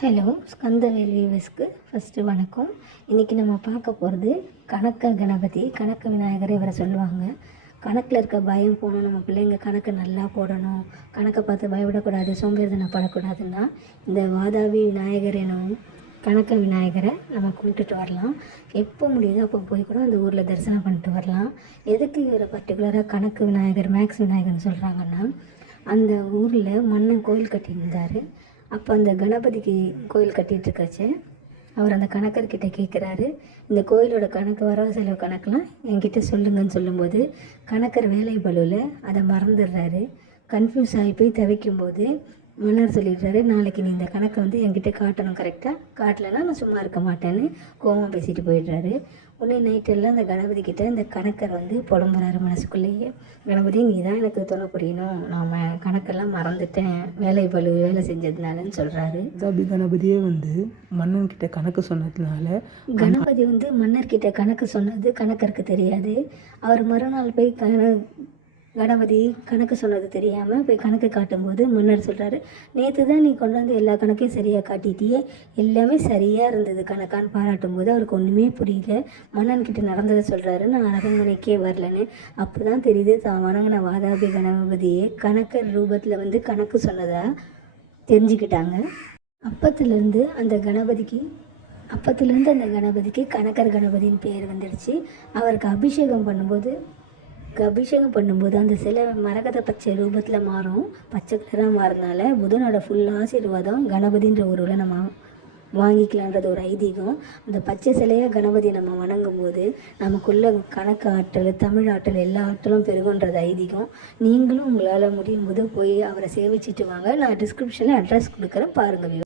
Hello Skandavel வியூவர்ஸ்க்கு first வணக்கம். இன்றைக்கி நம்ம பார்க்க போகிறது கணக்க கணபதி, கணக்க விநாயகர் இவரை சொல்லுவாங்க. கணக்கில் இருக்க பயம் போகணும், நம்ம பிள்ளைங்க கணக்கு நல்லா போடணும், கணக்கை பார்த்து பயப்படக்கூடாது, சோம்பேறித்தனப்படக்கூடாதுன்னா இந்த வாதாபி விநாயகர் எனும் கணக்க விநாயகரை நம்ம கும்பிட்டுட்டு வரலாம். எப்போ முடியுதோ அப்போ போய் கூட அந்த ஊரில் தரிசனம் பண்ணிட்டு வரலாம். எதுக்கு இவரை பர்டிகுலராக கணக்கு விநாயகர், மேக்ஸ் விநாயகர்னு சொல்கிறாங்கன்னா, அந்த ஊரில் மன்னன் கோயில் கட்டியிருந்தார். அப்போ அந்த கணபதிக்கு கோயில் கட்டிகிட்ருக்காச்சு. அவர் அந்த கணக்கர்கிட்ட கேட்குறாரு, இந்த கோயிலோட கணக்கு, வரவு செலவு கணக்கெலாம் என்கிட்ட சொல்லுங்கன்னு சொல்லும்போது கணக்கர் வேலை பளுவில் அதை மறந்துடுறாரு. கன்ஃபியூஸ் ஆகி போய் தவிக்கும்போது மன்னர் சொல்லிடுறாரு, நாளைக்கு நீ இந்த கணக்கை என்கிட்ட காட்டணும், கரெக்டாக காட்டலைன்னா நான் சும்மா இருக்க மாட்டேன்னு கோபம் பேசிட்டு போயிடுறாரு. உடனே நைட்டெல்லாம் அந்த கணபதி கிட்ட இந்த கணக்கர் புலம்புறாரு மனசுக்குள்ளேயே, கணபதி நீ தான் எனக்கு துணை புரியணும், நாம் கணக்கெல்லாம் மறந்துட்டேன் வேலை பளு வேலை செஞ்சதுனாலன்னு சொல்கிறாரு. கணபதியே மன்னன்கிட்ட கணக்கு சொன்னதுனால கணபதி மன்னர்கிட்ட கணக்கு சொன்னது கணக்கருக்கு தெரியாது. அவர் மறுநாள் போய் கணபதி கணக்கு சொன்னது தெரியாமல் போய் கணக்கு காட்டும்போது மன்னர் சொல்கிறாரு, நேற்று தான் நீ கொண்டாந்து எல்லா கணக்கையும் சரியாக காட்டிட்டியே, எல்லாமே சரியாக இருந்தது கணக்கான்னு பாராட்டும் போது அவருக்கு ஒன்றுமே புரியல. மன்னன்கிட்ட நடந்ததை சொல்கிறாரு, நான் அரண்மனைக்கே வரலன்னு. அப்போ தான் தெரியுது தான் வணங்கின வாதாபி கணபதியே கணக்கர் ரூபத்தில் கணக்கு சொன்னதாக தெரிஞ்சுக்கிட்டாங்க. அப்பத்துலேருந்து அந்த கணபதிக்கு கணக்கர் கணபதின்னு பேர் வந்துடுச்சு. அவருக்கு அபிஷேகம் பண்ணும்போது அந்த சிலை மரகத பச்சை ரூபத்தில் மாறும், பச்சை கலராக மாறினால புதனோட ஃபுல் ஆசீர்வாதம் கணபதின்ற ஊரில் நம்ம வாங்கிக்கலான்றது ஒரு ஐதீகம். அந்த பச்சை சிலையாக கணபதியை நம்ம வணங்கும் போது நமக்குள்ள கணக்கு ஆற்றல், தமிழ் ஆற்றல், எல்லா ஆற்றலும் பெருகுன்றது ஐதீகம். நீங்களும் உங்களால் முடியும் போது போய் அவரை சேவிச்சிட்டு வாங்க. நான் டிஸ்கிரிப்ஷனில் அட்ரஸ் கொடுக்குறேன், பாருங்கள்.